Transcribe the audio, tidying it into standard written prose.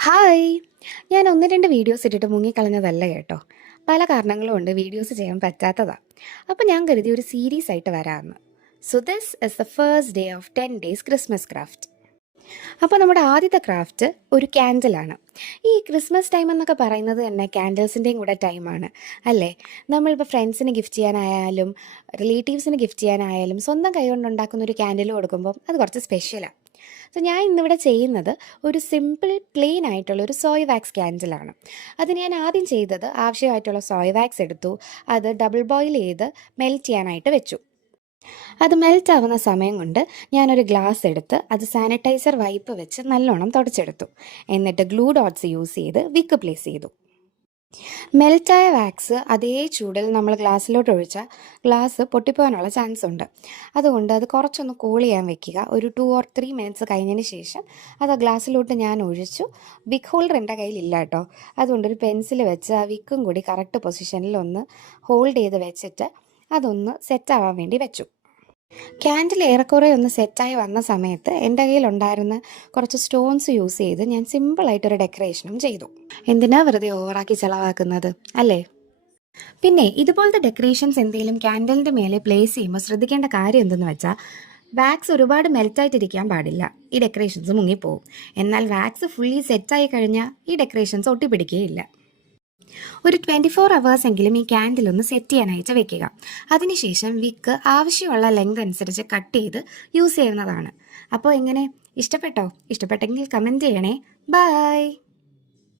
Hi! ഞാൻ 1, 2 videos ഇട്ടിട്ട് മുങ്ങിക്കളഞ്ഞതല്ല കേട്ടോ. പല കാരണങ്ങളും കൊണ്ട് വീഡിയോസ് ചെയ്യാൻ പറ്റാത്തതാ. അപ്പോൾ ഞാൻ കരുതി ഒരു സീരീസ് ആയിട്ട് വരാമെന്ന്. So this is the first day of 10 days Christmas craft. അപ്പോൾ നമ്മുടെ ആദ്യത്തെ ക്രാഫ്റ്റ് ഒരു ക്യാൻഡിലാണ്. ഈ ക്രിസ്മസ് ടൈം എന്നൊക്കെ പറയുന്നത് തന്നെ ക്യാൻഡിൽസിൻ്റെയും കൂടെ ടൈമാണ് അല്ലേ? നമ്മളിപ്പോൾ ഫ്രണ്ട്സിന് ഗിഫ്റ്റ് ചെയ്യാനായാലും റിലേറ്റീവ്സിന് ഗിഫ്റ്റ് ചെയ്യാനായാലും സ്വന്തം കൈ കൊണ്ടുണ്ടാക്കുന്ന ഒരു ക്യാൻഡിൽ കൊടുക്കുമ്പോൾ അത് കുറച്ച് സ്പെഷ്യലാണ്. സോ ഞാൻ ഇന്നിവിടെ ചെയ്യുന്നത് ഒരു സിമ്പിൾ പ്ലെയിൻ ആയിട്ടുള്ള ഒരു സോയ് വാക്സ് ക്യാൻഡിലാണ്. അതിന് ഞാൻ ആദ്യം ചെയ്തത് ആവശ്യമായിട്ടുള്ള സോയ് വാക്സ് എടുത്തു, അത് ഡബിൾ ബോയിൽ ചെയ്ത് മെൽറ്റ് ചെയ്യാനായിട്ട് വെച്ചു. അത് മെൽറ്റ് ആവുന്ന സമയം കൊണ്ട് ഞാനൊരു ഗ്ലാസ് എടുത്ത് അത് സാനിറ്റൈസർ വൈപ്പ് വെച്ച് നല്ലോണം തുടച്ചെടുത്തു. എന്നിട്ട് ഗ്ലൂ ഡോട്ട്സ് യൂസ് ചെയ്ത് വിക്ക് പ്ലേസ് ചെയ്തു. മെൽറ്റായ വാക്സ് അതേ ചൂടിൽ നമ്മൾ ഗ്ലാസ്സിലോട്ട് ഒഴിച്ചാൽ ഗ്ലാസ് പൊട്ടിപ്പോകാനുള്ള ചാൻസ് ഉണ്ട്. അതുകൊണ്ട് അത് കുറച്ചൊന്ന് കൂൾ ചെയ്യാൻ വെക്കുക. ഒരു 2 or 3 മിനിറ്റ്സ് കഴിഞ്ഞതിന് ശേഷം അത് ആ ഗ്ലാസ്സിലോട്ട് ഞാൻ ഒഴിച്ചു. വിക്ക് ഹോൾഡർ എൻ്റെ കയ്യിലില്ല കേട്ടോ. അതുകൊണ്ടൊരു പെൻസിൽ വെച്ച് ആ വിക്കും കൂടി കറക്റ്റ് പൊസിഷനിൽ ഒന്ന് ഹോൾഡ് ചെയ്ത് വെച്ചിട്ട് അതൊന്ന് സെറ്റാവാൻ വേണ്ടി വെച്ചു. ക്യാൻഡിൽ ഏറെക്കുറെ ഒന്ന് സെറ്റായി വന്ന സമയത്ത് എൻ്റെ കയ്യിലുണ്ടായിരുന്ന കുറച്ച് സ്റ്റോൺസ് യൂസ് ചെയ്ത് ഞാൻ സിമ്പിളായിട്ടൊരു ഡെക്കറേഷനും ചെയ്തു. എന്തിനാ വെറുതെ ഓവറാക്കി ചിലവാക്കുന്നത് അല്ലേ? പിന്നെ ഇതുപോലത്തെ ഡെക്കറേഷൻസ് എന്തെങ്കിലും ക്യാൻഡലിൻ്റെ മേലെ പ്ലേസ് ചെയ്യുമ്പോൾ ശ്രദ്ധിക്കേണ്ട കാര്യം എന്തെന്ന് വെച്ചാൽ വാക്സ് ഒരുപാട് മെൽറ്റായിട്ടിരിക്കാൻ പാടില്ല. ഈ ഡെക്കറേഷൻസ് മുങ്ങിപ്പോവും. എന്നാൽ വാക്സ് ഫുള്ളി സെറ്റായി കഴിഞ്ഞാൽ ഈ ഡെക്കറേഷൻസ് ഒട്ടിപ്പിടിക്കുകയില്ല. ഒരു 24 hours എങ്കിലും ഈ ക്യാൻഡിൽ ഒന്ന് സെറ്റ് ചെയ്യാനായിട്ട് വെക്കുക. അതിനുശേഷം വിക്ക് ആവശ്യമുള്ള ലെങ്ത് അനുസരിച്ച് കട്ട് ചെയ്ത് യൂസ് ചെയ്യുന്നതാണ്. അപ്പോൾ എങ്ങനെ, ഇഷ്ടപ്പെട്ടോ? ഇഷ്ടപ്പെട്ടെങ്കിൽ കമൻറ്റ് ചെയ്യണേ. ബൈ.